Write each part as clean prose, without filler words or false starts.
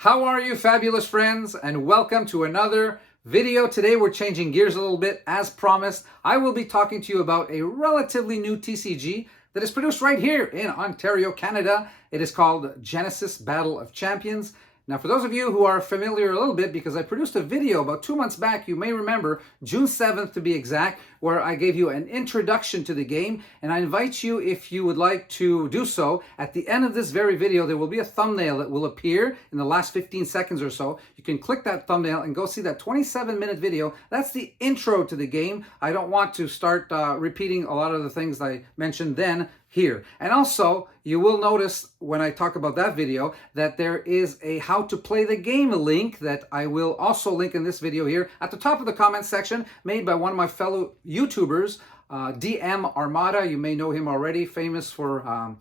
How are you, fabulous friends, and welcome to another video. Today we're changing gears a little bit. As promised, I will be talking to you about a relatively new TCG that is produced right here in Ontario, Canada. It is called Genesis Battle of Champions. Now, for those of you who are familiar a little bit, because I produced a video about 2 months back, you may remember, June 7th to be exact, where I gave you an introduction to the game, and I invite you, if you would like to do so, at the end of this very video, there will be a thumbnail that will appear in the last 15 seconds or so. You can click that thumbnail and go see that 27-minute video. That's the intro to the game. I don't want to start repeating a lot of the things I mentioned then here. And also, you will notice when I talk about that video that there is a how to play the game link that I will also link in this video here at the top of the comment section, made by one of my fellow YouTubers, DM Armada. You may know him already, famous for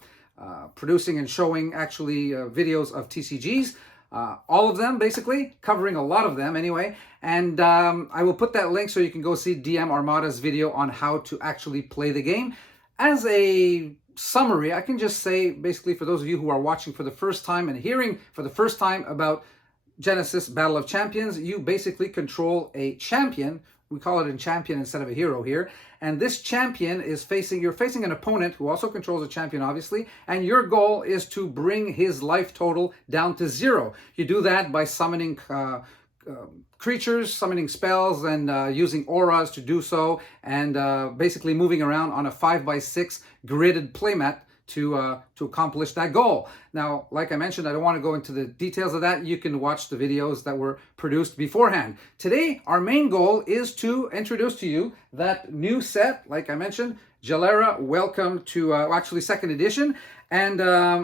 producing and showing actually videos of TCGs. All of them, basically, covering a lot of them anyway. And I will put that link so you can go see DM Armada's video on how to actually play the game. As a summary, I can just say, basically, for those of you who are watching for the first time and hearing for the first time about Genesis Battle of Champions, you basically control a champion. We call it a champion instead of a hero here. And this champion is you're facing an opponent who also controls a champion, obviously, and your goal is to bring his life total down to 0. You do that by summoning creatures, summoning spells, and using auras to do so, and basically moving around on a 5x6 gridded playmat to accomplish that goal. Now, like I mentioned, I don't want to go into the details of that. You can watch the videos that were produced beforehand. Today, our main goal is to introduce to you that new set, like I mentioned, Jalera, welcome to actually second edition. And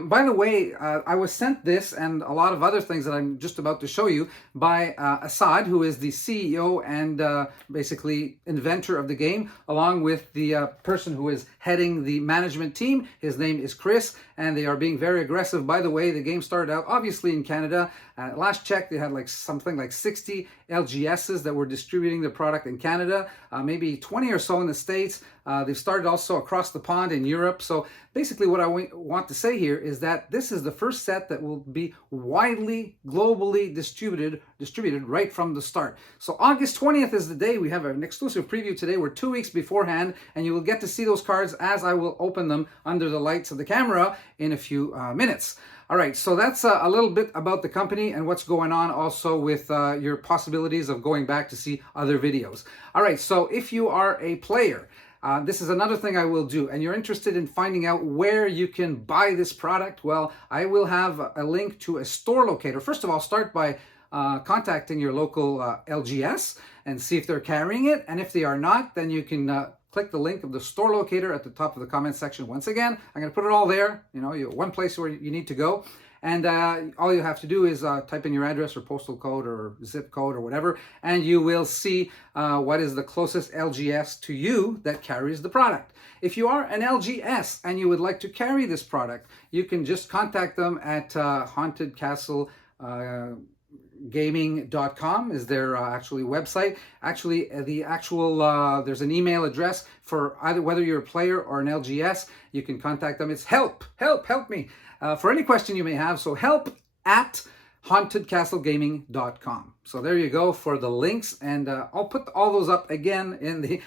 by the way, I was sent this and a lot of other things that I'm just about to show you by Assad, who is the CEO and basically inventor of the game, along with the person who is heading the management team. His name is Chris, and they are being very aggressive. By the way, the game started out obviously in Canada. Last check, they had like something like 60 LGSs that were distributing the product in Canada, maybe 20 or so in the States. They've started also across the pond in Europe. So basically what I want to say here is that this is the first set that will be widely, globally distributed right from the start. So August 20th is the day. We have an exclusive preview today. We're 2 weeks beforehand, and you will get to see those cards as I will open them under the lights of the camera in a few minutes. All right, so that's a little bit about the company and what's going on also with your possibilities of going back to see other videos. All right, so if you are a player, this is another thing I will do, and you're interested in finding out where you can buy this product, well, I will have a link to a store locator. First of all, start by contacting your local LGS and see if they're carrying it, and if they are not, then you can click the link of the store locator at the top of the comment section. Once again, I'm going to put it all there, one place where you need to go. And all you have to do is type in your address or postal code or zip code or whatever, and you will see what is the closest LGS to you that carries the product. If you are an LGS and you would like to carry this product, you can just contact them at Haunted Castle gaming.com is their actually website. Actually, there's an email address for either whether you're a player or an LGS. You can contact them. It's help me for any question you may have. So help at hauntedcastlegaming.com. So there you go for the links, and I'll put all those up again in the.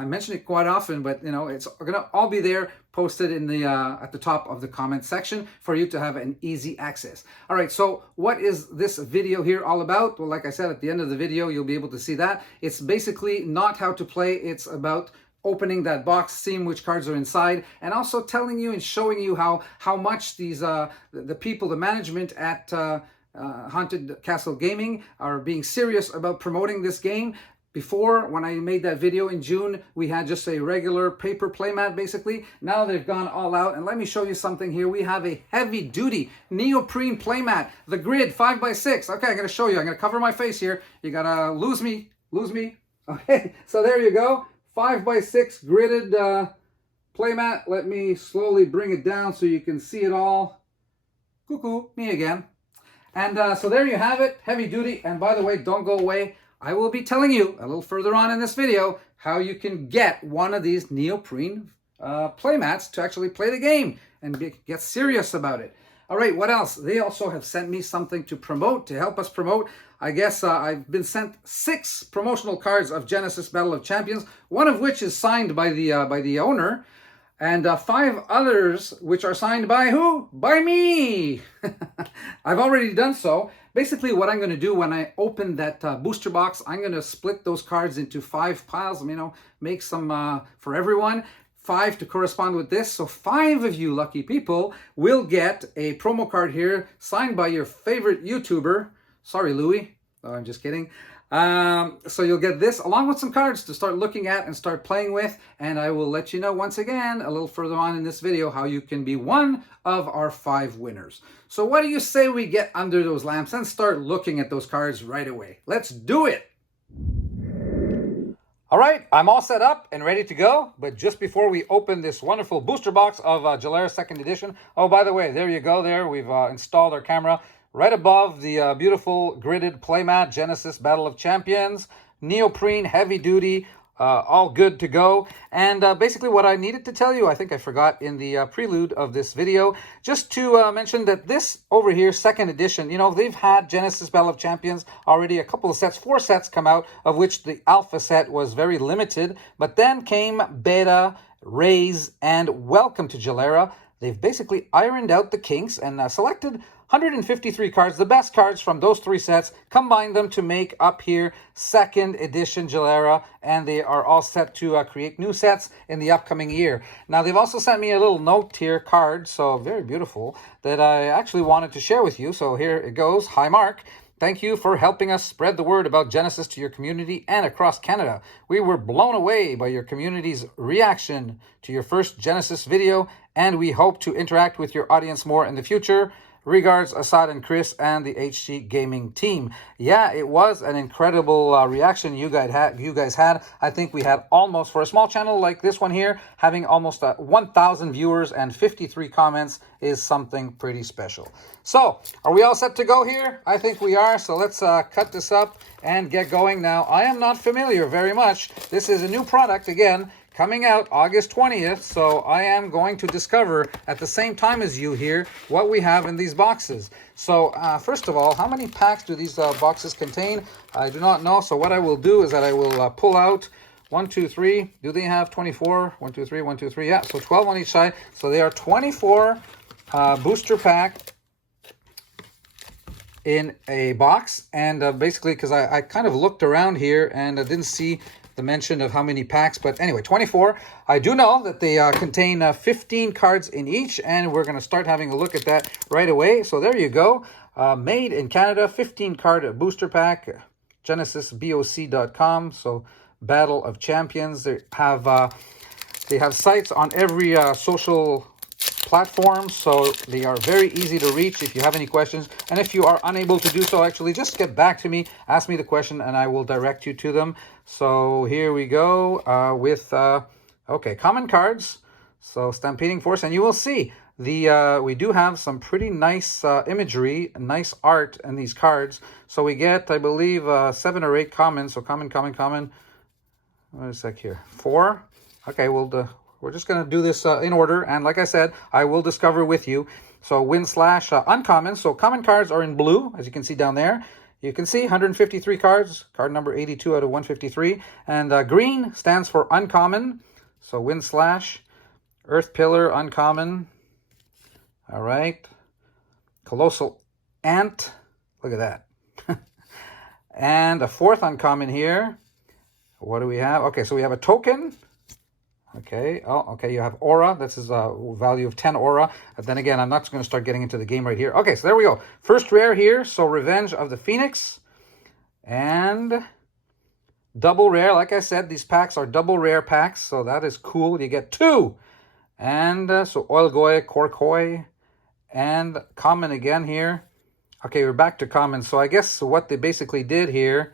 I mention it quite often, but it's gonna all be there, posted in the at the top of the comment section for you to have an easy access. All right, so what is this video here all about? Well, like I said, at the end of the video, you'll be able to see that. It's basically not how to play. It's about opening that box, seeing which cards are inside, and also telling you and showing you how much these the people, the management at Haunted Castle Gaming are being serious about promoting this game. Before, when I made that video in June, we had just a regular paper playmat, basically. Now they've gone all out, and let me show you something here. We have a heavy-duty neoprene playmat, the grid 5x6. Okay, I'm going to show you. I'm going to cover my face here. You got to lose me. Okay, so there you go. 5x6 gridded playmat. Let me slowly bring it down so you can see it all. Cuckoo, me again. And so there you have it, heavy-duty. And by the way, don't go away. I will be telling you a little further on in this video how you can get one of these neoprene playmats to actually play the game and get serious about it. All right, what else? They also have sent me something to promote, to help us promote. I guess I've been sent 6 promotional cards of Genesis Battle of Champions, one of which is signed by the owner, and 5 others which are signed by who? By me! I've already done so. Basically, what I'm going to do when I open that booster box, I'm going to split those cards into 5 piles, you know, make some for everyone. 5 to correspond with this. So 5 of you lucky people will get a promo card here signed by your favorite YouTuber. Sorry, Louie. Oh, I'm just kidding. So you'll get this along with some cards to start looking at and start playing with. And I will let you know once again, a little further on in this video, how you can be one of our 5 winners. So what do you say we get under those lamps and start looking at those cards right away? Let's do it. All right, I'm all set up and ready to go. But just before we open this wonderful booster box of Jalera 2nd Edition, oh, by the way, there you go there. We've installed our camera right above the beautiful gridded playmat, Genesis Battle of Champions, neoprene, heavy duty, all good to go. And basically what I needed to tell you, I think I forgot in the prelude of this video, just to mention that this over here, 2nd edition, you know, they've had Genesis Battle of Champions already a couple of sets, 4 sets come out, of which the alpha set was very limited, but then came beta, raise, and welcome to Jalera. They've basically ironed out the kinks and selected 153 cards, the best cards from those 3 sets, combined them to make up here 2nd edition Jalera, and they are all set to create new sets in the upcoming year. Now, they've also sent me a little note here card, so very beautiful, that I actually wanted to share with you. So here it goes. Hi, Mark. Thank you for helping us spread the word about Genesis to your community and across Canada. We were blown away by your community's reaction to your first Genesis video, and we hope to interact with your audience more in the future. Regards, Assad and Chris and the HC Gaming team. Yeah, it was an incredible reaction you guys had. I think we had almost, for a small channel like this one here, having almost 1,000 viewers and 53 comments is something pretty special. So, are we all set to go here? I think we are. So let's cut this up and get going now. I am not familiar very much. This is a new product again, coming out August 20th, so I am going to discover at the same time as you here what we have in these boxes. So first of all, how many packs do these boxes contain? I do not know, so what I will do is that I will pull out 1, 2, 3. Do they have 24? 1, 2, 3, 1, 2, 3. Yeah, so 12 on each side. So they are 24 booster pack in a box. And basically, because I kind of looked around here and I didn't see the mention of how many packs, but anyway, 24. I do know that they contain 15 cards in each, and we're going to start having a look at that right away. So there you go. Made in Canada, 15 card booster pack, genesisboc.com. So Battle of Champions. They have sites on every social platform, so they are very easy to reach if you have any questions. And if you are unable to do so, actually just get back to me, ask me the question, and I will direct you to them. So here we go with okay, common cards. So Stampeding Force, and you will see the we do have some pretty nice imagery, nice art in these cards. So we get, I believe, 7 or 8 commons. So common. Wait a sec here. 4. Okay, well, we're just going to do this in order, and like I said, I will discover with you. So win slash uncommon. So common cards are in blue, as you can see down there. You can see 153 cards, card number 82 out of 153. And green stands for uncommon. So win slash Earth Pillar, uncommon. All right. Colossal Ant. Look at that. And a 4th uncommon here. What do we have? Okay, so we have a token. Okay, oh, okay, you have aura. This is a value of 10 aura. And then again, I'm not going to start getting into the game right here. Okay, so there we go. First rare here, so Revenge of the Phoenix. And double rare. Like I said, these packs are double rare packs, so that is cool. You get 2. And so Oilgoy, Korkoi, and common again here. Okay, we're back to common. So I guess what they basically did here,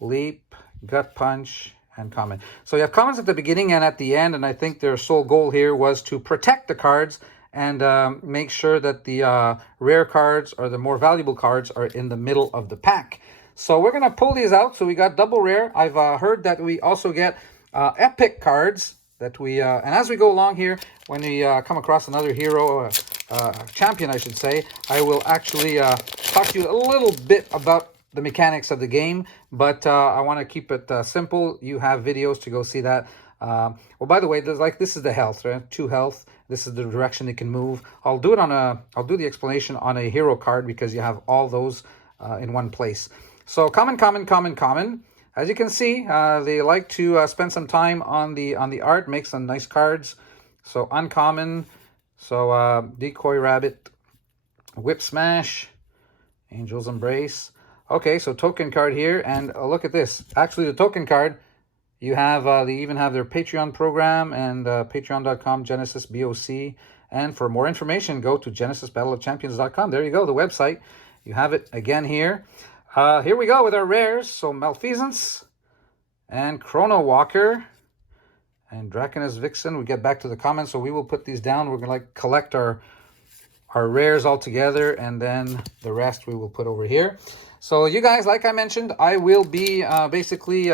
Leap, Gut Punch, and common. So you have commons at the beginning and at the end, and I think their sole goal here was to protect the cards and make sure that the rare cards or the more valuable cards are in the middle of the pack. So we're going to pull these out. So we got double rare. I've heard that we also get epic cards that we, and as we go along here, when we come across another hero, champion, I should say, I will actually talk to you a little bit about the mechanics of the game, but I want to keep it simple. You have videos to go see that. Well, by the way, this is the health, right? 2 health. This is the direction it can move. I'll do the explanation on a hero card because you have all those in one place. So common. As you can see, they like to spend some time on the art, make some nice cards. So uncommon. So Decoy Rabbit, Whip Smash, Angel's Embrace. Okay, so token card here, and look at this. Actually, the token card, you have, they even have their Patreon program and patreon.com, Genesis BOC. And for more information, go to genesisbattleofchampions.com. There you go, the website. You have it again here. Here we go with our rares. So Malfeasance and Chrono Walker and Draconus Vixen. We get back to the comments, so we will put these down. We're going to collect our rares all together, and then the rest we will put over here. So you guys, like I mentioned, I will be basically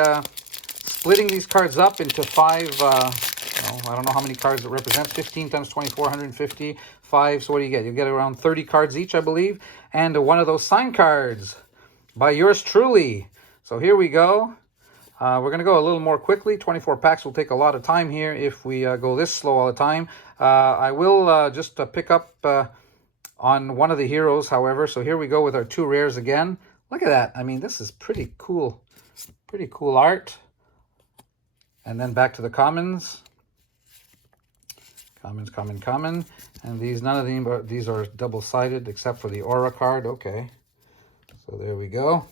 splitting these cards up into 5, I don't know how many cards it represents, 15 times 24, 150, 5, so what do you get? You get around 30 cards each, I believe, and one of those signed cards by yours truly. So here we go. We're going to go a little more quickly. 24 packs will take a lot of time here if we go this slow all the time. I will just pick up on one of the heroes, however. So here we go with our 2 rares again. Look at that. I mean, this is pretty cool. Pretty cool art. And then back to the commons. Common. And these, none of them, but these are double-sided except for the aura card. Okay. So there we go.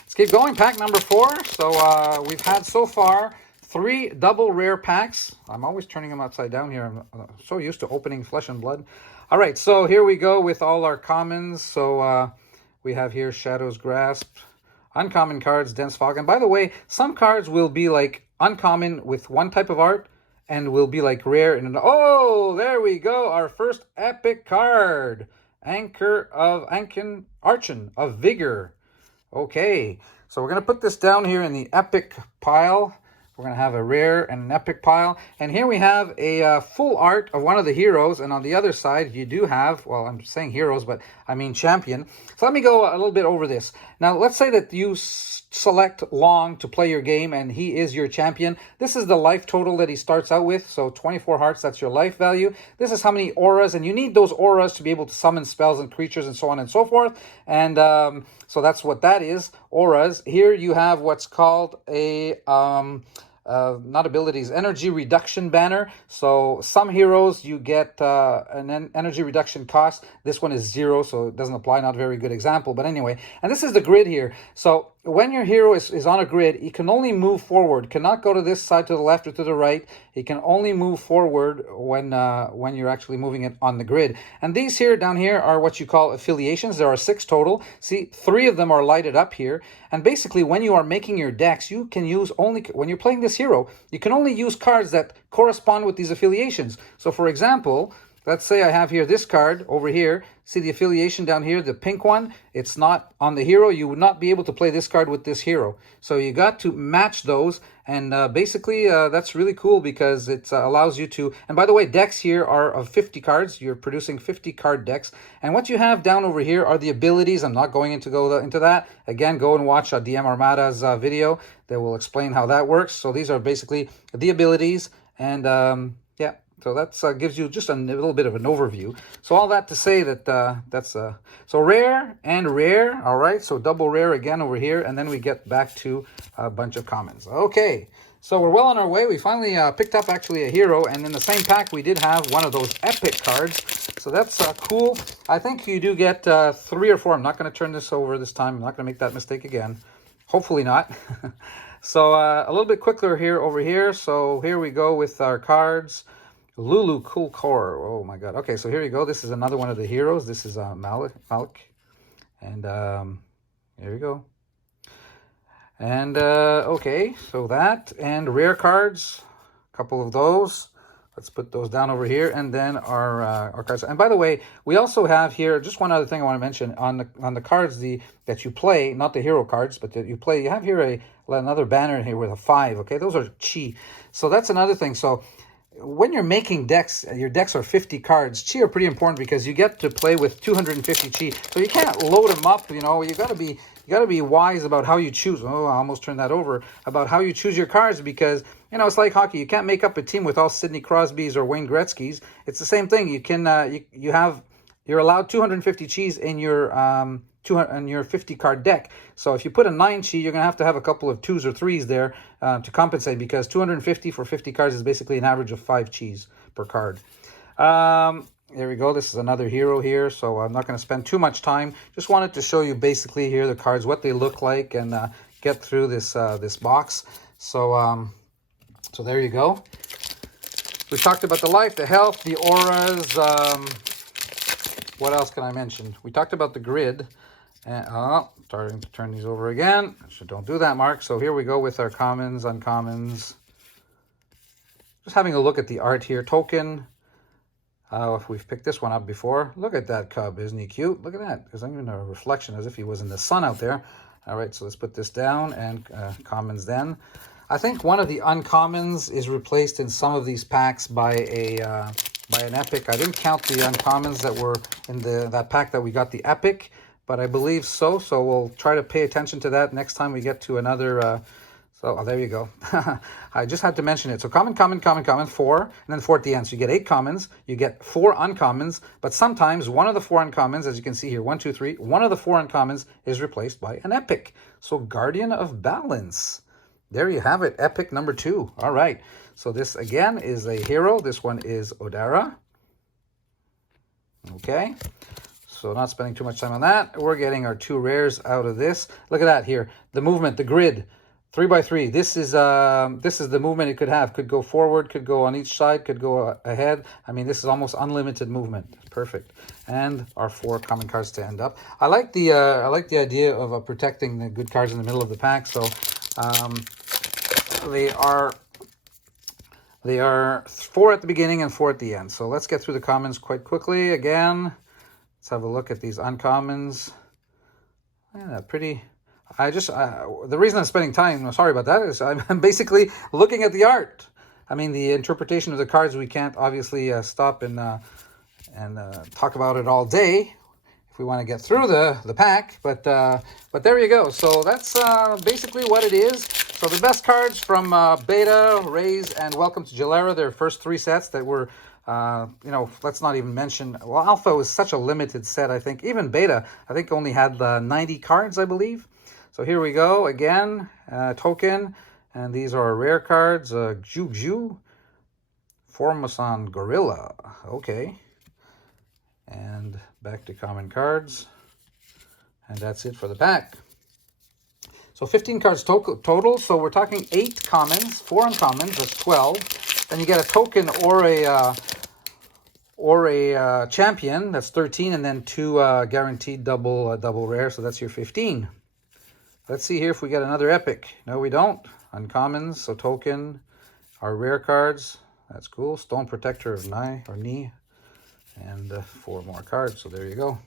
Let's keep going. Pack number 4. So we've had so far 3 double rare packs. I'm always turning them upside down here. I'm so used to opening Flesh and Blood. All right, so here we go with all our commons. So we have here Shadow's Grasp, uncommon cards, Dense Fog. And by the way, some cards will be like uncommon with one type of art and will be like rare. Oh, there we go. Our first epic card. Archon of Vigor. Okay, so we're going to put this down here in the epic pile. We're going to have a rare and an epic pile. And here we have a full art of one of the heroes. And on the other side, you do have, well, I'm saying heroes, but I mean champion. So let me go a little bit over this. Now, let's say that you select Long to play your game and he is your champion. This is the life total that he starts out with. So 24 hearts, that's your life value. This is how many auras, and you need those auras to be able to summon spells and creatures and so on and so forth. And so that's what that is, auras. Here you have what's called a not abilities, energy reduction banner. So some heroes you get an energy reduction cost. This one is 0, so it doesn't apply. Not a very good example, but anyway. And this is the grid here. So when your hero is on a grid, he can only move forward, cannot go to this side, to the left or to the right. He can only move forward when you're actually moving it on the grid. And these here down here are what you call affiliations. There are 6 total. See, 3 of them are lighted up here. And basically, when you are making your decks, you can use only, when you're playing this hero, you can only use cards that correspond with these affiliations. So for example, let's say I have here this card over here. See the affiliation down here, the pink one? It's not on the hero. You would not be able to play this card with this hero. So you got to match those. And basically, that's really cool because it allows you to... And by the way, decks here are of 50 cards. You're producing 50 card decks. And what you have down over here are the abilities. I'm not going into that. Again, go and watch DM Armada's video. They will explain how that works. So these are basically the abilities. And yeah. So that gives you just a little bit of an overview. So all that to say that so rare and rare. All right, so double rare again over here, and then we get back to a bunch of commons. Okay, so we're well on our way. We finally picked up actually a hero, and in the same pack we did have one of those epic cards. So that's cool. I think you do get 3 or 4. I'm not going to turn this over this time. I'm not going to make that mistake again. Hopefully not. So a little bit quicker here over here. So here we go with our cards. Lulu Cool Core. Oh my god. Okay, so here you go. This is another one of the heroes. This is Malik. And here we go. And okay, so that and rare cards, a couple of those. Let's put those down over here, and then our cards. And by the way, we also have here just one other thing I want to mention on the cards that you play, not the hero cards, but that you play. You have here another banner here with a 5. Okay, those are chi. So that's another thing. So when you're making decks, your decks are 50 cards. Chi are pretty important because you get to play with 250 chi. So you can't load them up, you know. You gotta be wise about how you choose. Oh, I almost turned that over. About how you choose your cards because, you know, it's like hockey. You can't make up a team with all Sidney Crosbys or Wayne Gretzky's. It's the same thing. You can you're allowed 250 chis in your 50 card deck. So if you put a 9 chi, you're going to have a couple of 2s or 3s there to compensate, because 250 for 50 cards is basically an average of 5 chis per card. There we go. This is another hero here, so I'm not going to spend too much time. Just wanted to show you basically here the cards, what they look like, and get through this this box. So so there you go. We talked about the life, the health, the auras. What else can I mention? We talked about the grid. Starting to turn these over again. So don't do that, Mark. So here we go with our commons, uncommons. Just having a look at the art here. Token. If we've picked this one up before. Look at that cub. Isn't he cute? Look at that. There's even a reflection as if he was in the sun out there. All right, so let's put this down, and commons then. I think one of the uncommons is replaced in some of these packs by an epic. I didn't count the uncommons that were in that pack that we got the epic, but I believe so. So we'll try to pay attention to that next time we get to another. There you go. I just had to mention it. So common, 4, and then 4 at the end. So you get 8 commons, you get 4 uncommons, but sometimes one of the 4 uncommons, as you can see here, 1, 2, 3, one of the 4 uncommons is replaced by an epic. So Guardian of Balance. There you have it, epic number 2. All right. So this again is a hero. This one is Odara. Okay. So not spending too much time on that. We're getting our 2 rares out of this. Look at that here. The movement, the grid, 3x3. This is the movement it could have. Could go forward, could go on each side, could go ahead. I mean, this is almost unlimited movement. Perfect. And our 4 common cards to end up. I like the idea of protecting the good cards in the middle of the pack. So they are 4 at the beginning and 4 at the end. So let's get through the commons quite quickly. Again, let's have a look at these uncommons. Yeah, pretty. The reason I'm spending time, sorry about that, is I'm basically looking at the art. I mean, the interpretation of the cards, we can't obviously stop and talk about it all day if we want to get through the pack. But there you go. So that's basically what it is. So the best cards from Beta, Raze, and Welcome to Jalera, their first 3 sets that were, let's not even mention, well, Alpha was such a limited set, I think. Even Beta, I think, only had 90 cards, I believe. So here we go again, token, and these are rare cards, Juju, Formosan Gorilla, okay. And back to common cards, and that's it for the pack. So 15 cards total, so we're talking 8 commons, 4 uncommons, that's 12. Then you get a token or a champion, that's 13, and then 2 guaranteed double rare, so that's your 15. Let's see here if we get another epic. No, we don't. Uncommons, so token, our rare cards, that's cool. Stone Protector of Knee, and 4 more cards, so there you go.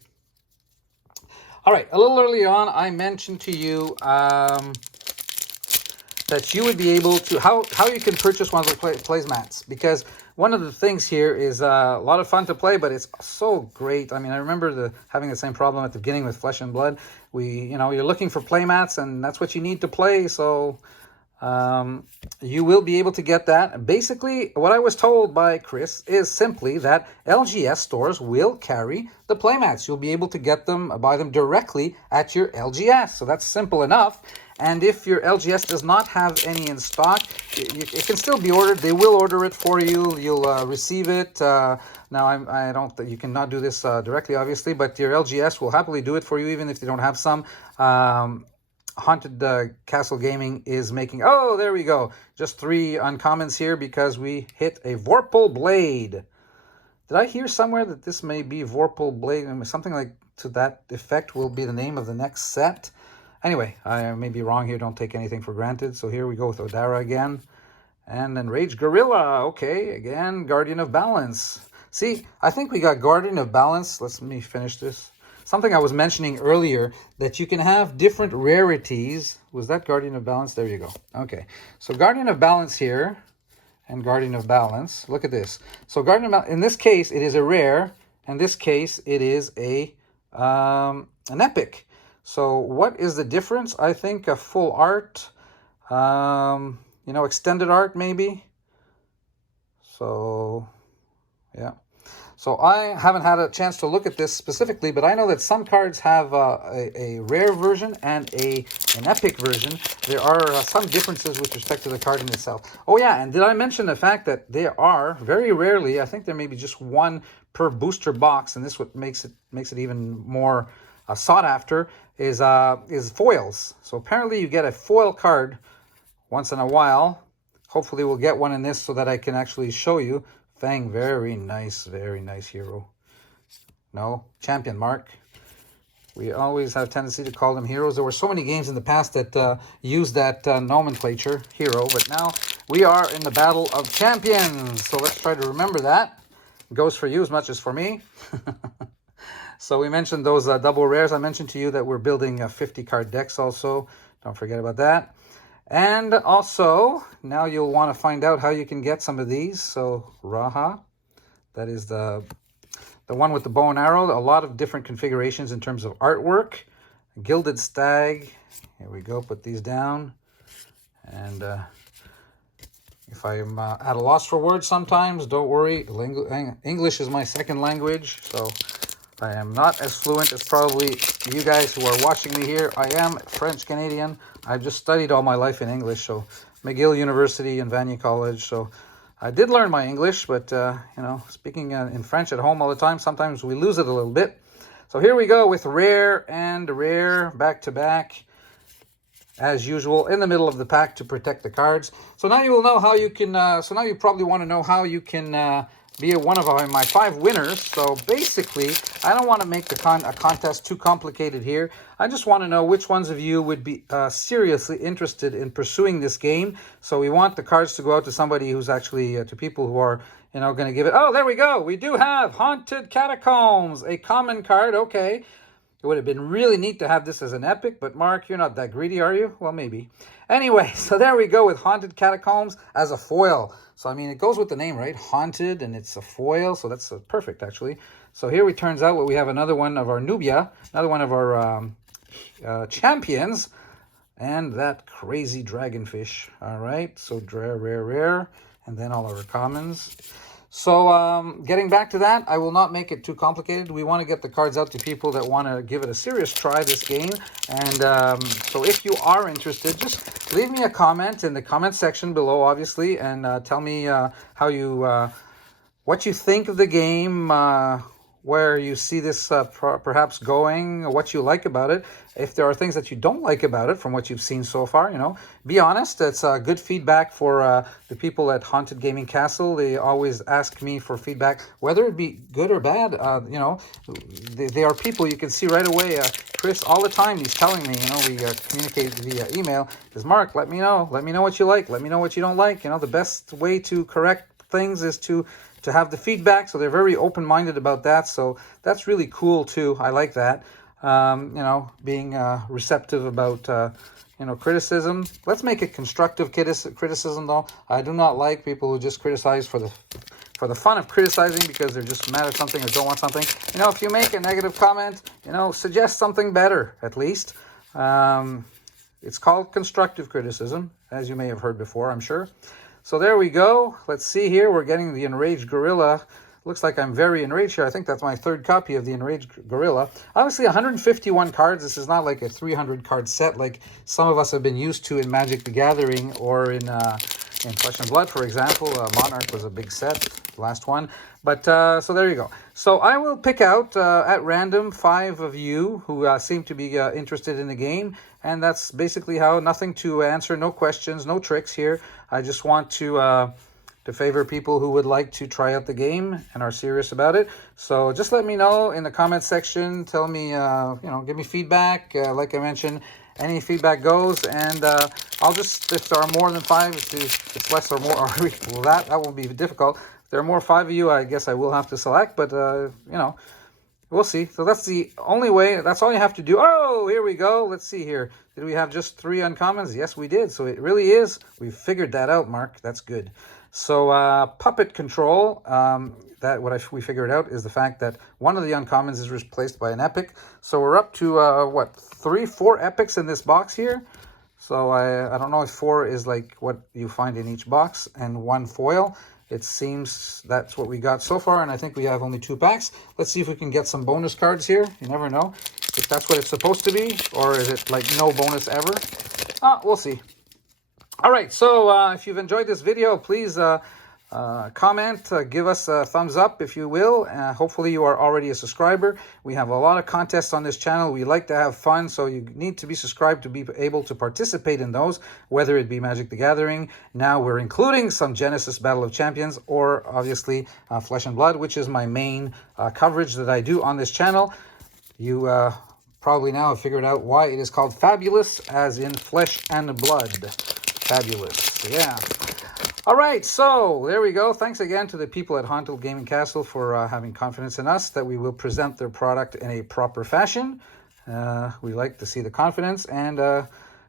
All right, a little early on, I mentioned to you that you would be able to, how you can purchase one of the placemats, because one of the things here is a lot of fun to play, but it's so great. I mean, I remember having the same problem at the beginning with Flesh and Blood. You're looking for playmats, and that's what you need to play, so you will be able to get that. Basically, what I was told by Chris is simply that LGS stores will carry the playmats. You'll be able to get them, buy them directly at your LGS. So that's simple enough. And if your LGS does not have any in stock, it can still be ordered. They will order it for you. You'll receive it. Now, I don't. You cannot do this directly, obviously, but your LGS will happily do it for you, even if they don't have some. Haunted Castle Gaming is making, oh, there we go, just 3 uncommons here because we hit a Vorpal Blade. Did I hear somewhere that this may be Vorpal Blade? Something like to that effect will be the name of the next set. Anyway, I may be wrong here. Don't take anything for granted. So here we go with Odara again. And then Rage Gorilla. Okay, again, Guardian of Balance. See, I think we got Guardian of Balance. Let me finish this. Something I was mentioning earlier, that you can have different rarities. Was that Guardian of Balance? There you go. Okay. So Guardian of Balance here. and Guardian of Balance. Look at this. So Guardian of Balance, in this case, it is a rare. In this case, it is an epic. So what is the difference? I think a full art, you know, extended art maybe. So, yeah. So I haven't had a chance to look at this specifically, but I know that some cards have a rare version and an epic version. There are some differences with respect to the card in itself. Oh yeah, and did I mention the fact that there are, very rarely, I think there may be just one per booster box, and this what makes it even more sought after, is foils. So apparently you get a foil card once in a while. Hopefully we'll get one in this so that I can actually show you. Fang, very nice hero. No, champion mark. We always have a tendency to call them heroes. There were so many games in the past that used that nomenclature, hero, but now we are in the battle of champions. So let's try to remember that. It goes for you as much as for me. So we mentioned those double rares. I mentioned to you that we're building 50 card decks also. Don't forget about that. And also, now you'll want to find out how you can get some of these. So Raha, that is the one with the bow and arrow. A lot of different configurations in terms of artwork. Gilded Stag. Here we go. Put these down. And if I'm at a loss for words sometimes, don't worry. English is my second language, so I am not as fluent as probably you guys who are watching me here. I am French Canadian. I've just studied all my life in English, so McGill University and Vanier College. So I did learn my English, but you know, speaking in French at home all the time, sometimes we lose it a little bit. So here we go with rare and rare back to back, as usual, in the middle of the pack to protect the cards. So now you will know how you can. So now you probably want to know how you can be one of my 5 winners. So basically, I don't want to make the contest too complicated here. I just want to know which ones of you would be seriously interested in pursuing this game. So we want the cards to go out to somebody who's actually, to people who are, you know, going to give it. Oh, there we go. We do have Haunted Catacombs, a common card. Okay. It would have been really neat to have this as an epic, but Mark, you're not that greedy, are you? Well, maybe. Anyway, so there we go with Haunted Catacombs as a foil. So, I mean, it goes with the name, right? Haunted, and it's a foil, so that's perfect, actually. So here it turns out we have another one of our Nubia, another one of our champions, and that crazy dragonfish. All right, so rare, and then all our commons. So getting back to that, I will not make it too complicated. We want to get the cards out to people that want to give it a serious try, this game. And so if you are interested, just leave me a comment in the comment section below, obviously, and tell me how you, what you think of the game, where you see this perhaps going, what you like about it. If there are things that you don't like about it from what you've seen so far, you know, be honest. It's good feedback for the people at Haunted Gaming Castle. They always ask me for feedback, whether it be good or bad. You know, they are people you can see right away. Chris, all the time, he's telling me, you know, we communicate via email. Says, Mark, let me know what you like. Let me know what you don't like. You know, the best way to correct things is to have the feedback. So they're very open-minded about that. So that's really cool too. I like that. You know, being receptive about, you know, criticism. Let's make it constructive criticism, though. I do not like people who just criticize for the fun of criticizing because they're just mad at something or don't want something. You know, if you make a negative comment, you know, suggest something better, at least. It's called constructive criticism, as you may have heard before, I'm sure. So there we go. Let's see here. We're getting the Enraged Gorilla. Looks like I'm very enraged here. I think that's my 3rd copy of the Enraged Gorilla. Obviously, 151 cards. This is not like a 300-card set like some of us have been used to in Magic the Gathering or in Flesh and Blood, for example. Monarch was a big set, the last one. But so there you go. So I will pick out at random 5 of you who seem to be interested in the game. And that's basically how. Nothing to answer, no questions, no tricks here. I just want to favor people who would like to try out the game and are serious about it. So just let me know in the comment section. Tell me, you know, give me feedback. Like I mentioned, any feedback goes. And I'll just, if there are more than 5, if it's less or more, or well, that won't be difficult. If there are more 5 of you, I guess I will have to select. But, you know, we'll see. So that's the only way. That's all you have to do. Oh, here we go. Let's see here. Did we have just 3 uncommons? Yes, we did. So it really is. We figured that out, Mark. That's good. So puppet control, that we figured out is the fact that one of the uncommons is replaced by an epic. So we're up to what, 3-4 epics in this box here. So I don't know if 4 is like what you find in each box, and 1 foil. It seems that's what we got so far, and I think we have only 2 packs. Let's see if we can get some bonus cards here. You never know if that's what it's supposed to be, or is it like no bonus ever? We'll see. All right, so if you've enjoyed this video, please comment, give us a thumbs up if you will. Hopefully you are already a subscriber. We have a lot of contests on this channel. We like to have fun, so you need to be subscribed to be able to participate in those, whether it be Magic the Gathering. Now we're including some Genesis Battle of Champions, or obviously Flesh and Blood, which is my main coverage that I do on this channel. You probably now have figured out why it is called Fabulous, as in flesh and blood. Fabulous, yeah. All right, so there we go. Thanks again to the people at Haunted Gaming Castle for having confidence in us that we will present their product in a proper fashion. We like to see the confidence, and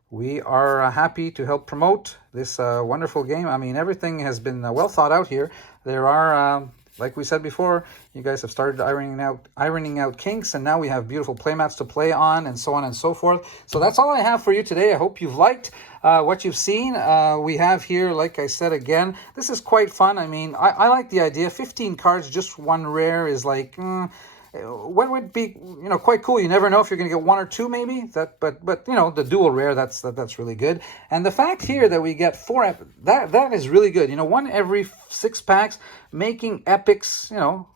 we are happy to help promote this wonderful game. I mean, everything has been well thought out here. There are, like we said before, you guys have started ironing out kinks, and now we have beautiful playmats to play on, and so on and so forth. So that's all I have for you today. I hope you've liked what you've seen. We have here, like I said again, this is quite fun. I mean, I like the idea. 15 cards, just 1 rare is like, what would be, quite cool. You never know if you're going to get 1 or 2 maybe. But the dual rare, that's really good. And the fact here that we get 4, that is really good. 1 every 6 packs, making epics,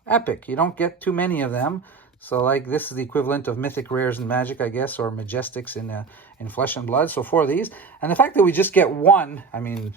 epic. You don't get too many of them. So like this is the equivalent of mythic rares in Magic, I guess, or majestics in Flesh and Blood. So 4 of these. And the fact that we just get 1, I mean,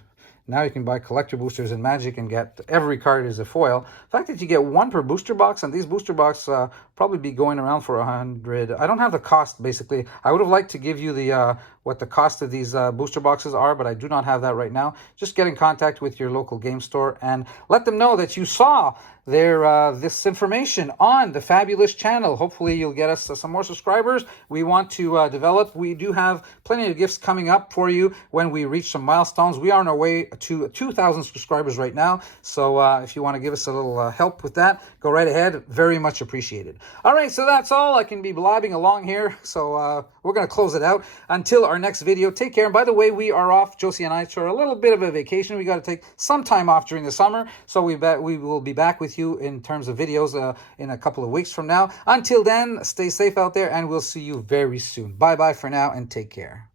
now you can buy collector boosters in Magic and get every card is a foil. The fact that you get 1 per booster box, and these booster boxes probably be going around for 100. I don't have the cost, basically. I would have liked to give you the what the cost of these booster boxes are, but I do not have that right now. Just get in contact with your local game store and let them know that you saw this information on the Fabulous channel. Hopefully you'll get us some more subscribers. We want to develop. We do have plenty of gifts coming up for you when we reach some milestones. We are on our way to 2,000 subscribers right now. So if you want to give us a little help with that, go right ahead. Very much appreciated. All right, so that's all. I can be blabbing along here. So we're going to close it out until our next video. Take care. And by the way, we are off, Josie and I, for a little bit of a vacation. We got to take some time off during the summer. So we will be back with you in terms of videos in a couple of weeks from now. Until then, stay safe out there, and we'll see you very soon. Bye-bye for now, and take care.